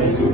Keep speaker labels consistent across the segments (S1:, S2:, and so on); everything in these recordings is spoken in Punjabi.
S1: Thank you.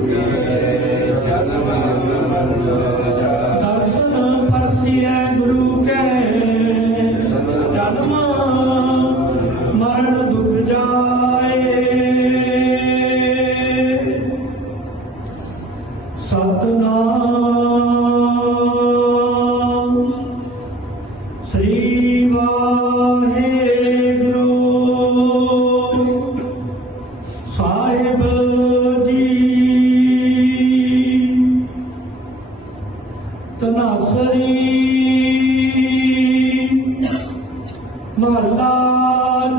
S1: ਮਹਲਾ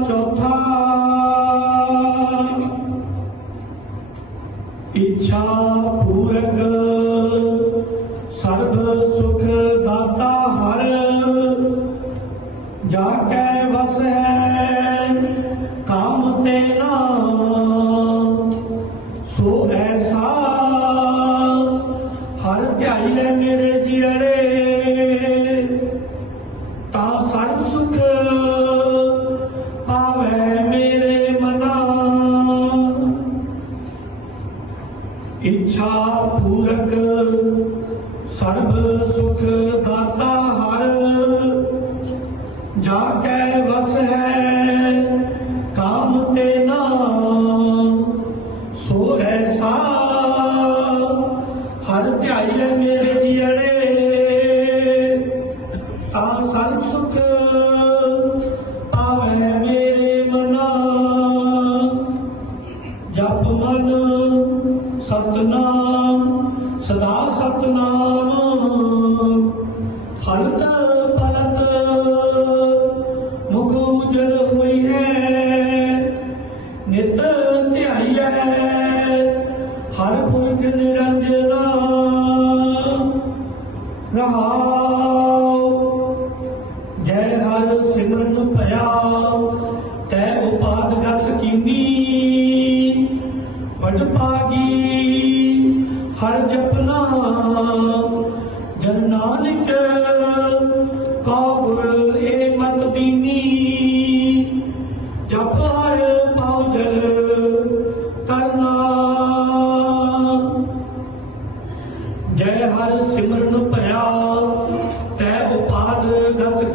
S1: ਚੌਥਾ। ਇੱਛਾ ਪੂਰਕ ਸਰਬ ਸੁਖ ਦਾਤਾ ਹਰ, ਜਾ ਕੈ ਵਸ ਹੈ ਕਾਮ ਤੇ ਨਾ। ਸੋ ਐਸਾ ਹਰ ਧਿਆਈ ਲੈ ਮੇਰੇ ਜੀੜੇ ਸਰਬ ਸੁਖ ਦਾਤਾ ਹਰ ਜਾ ਕੈ ਵਸ ਹੈ, ਕਾਮ ਤੇ ਨਾਮ ਸੋ ਐਸਾ ਹਰ ਧਿਆਈ ਲੈ ਮੇਰੇ ਜੀੜੇ ਤਾਂ ਸਰਬ ਸੁਖ ਆਵੇ ਮੇਰੇ ਮਨਾ। ਜਪ ਮਨ ਸਤਨਾਮ ਹਰ ਨਿਰੰਜਨਾ। ਰਹਾਉ ਜੈ ਹਰ ਸਿਮਰਨ ਭਇਆ। ਤੈ ਉਪਾਦਗਤ ਕੀਨੀ ਵਡ ਭਾਗੀ, ਹਰ ਜਪਨਾ। ਜਨ ਨਾਨਕ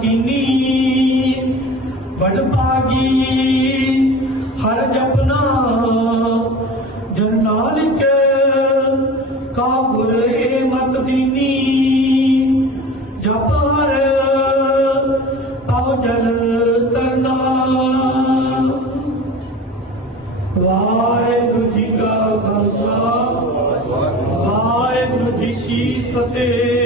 S1: ਕੀਨੀ ਵਡ ਭਾਗੀ ਹਰ ਜਪਨਾ ਜਨ ਨਾਨਕ ਕਾ ਗੁਰ ਏ ਮਤ ਦੀਨੀ, ਜਪ ਹਰ ਪਾਉ ਜਲ ਤਰਨਾ। ਵਾਹਿਗੁਰੂ ਜੀ ਕਾ ਖਾਲਸਾ, ਵਾਹਿਗੁਰੂ ਜੀ ਕੀ ਫਤਿਹ।